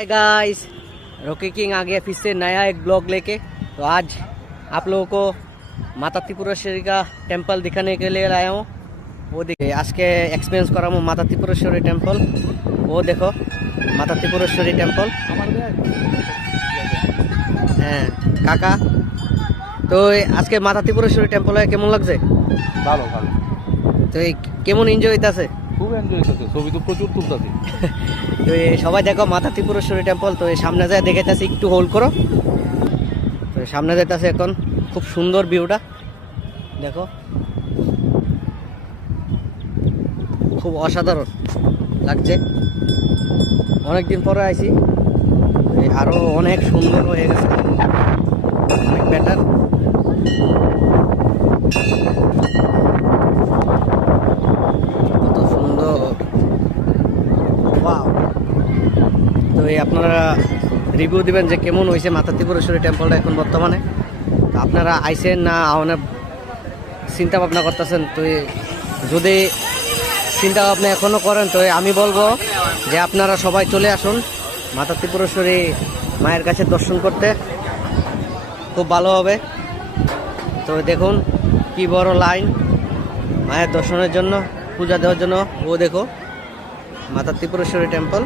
Hi guys, Rocky king आ गया फिर से नया एक ब्लॉग लेके। तो आज आप लोगों को माता त्रिपुरेश्वरी का टेंपल दिखाने के लिए लाया हूँ। वो देखिए, आज के एक्सपीरियंस करा हूँ माता त्रिपुरेश्वरी टेंपल। वो देखो माता त्रिपुरेश्वरी टेंपल। হ্যাঁ কাকা, তো আজকে মাতা ত্রিপুরেশ্বরী টেম্পলে কেমন লাগছে? ভালো ভালো, তো কেমন এনজয় হইতাছে? খুব এনজয় করছে, ছবি তো প্রচুর তুলতেছি। তো সবাই দেখো মাতা ত্রিপুরেশ্বরী টেম্পল। তো সামনে যায় দেখাইতেছি, একটু হোল্ড করো। তো সামনে যাইতেছে এখন, খুব সুন্দর ভিউটা দেখো, খুব অসাধারণ লাগছে। অনেকদিন পরে আইছি, আরো অনেক সুন্দর হয়ে গেছে, অনেক বেটার। কত সুন্দর, ওয়াও। তো আপনারা রিভিউ দিবেন যে কেমন হয়েছে মাতা ত্রিপুরেশ্বরী টেম্পলটা এখন বর্তমানে। তো আপনারা আইসেন না অনেক চিন্তা ভাবনা করতেছেন, তো যদি চিন্তা ভাবনা এখনো করেন তো আমি বলবো যে আপনারা সবাই চলে আসুন মাতা ত্রিপুরেশ্বরী মায়ের কাছে দর্শন করতে, খুব ভালো হবে। তো দেখুন কি বড় লাইন মায়ের দর্শনের জন্য, পূজা দেওয়ার জন্য। ও দেখো মাতা ত্রিপুরেশ্বরী টেম্পল।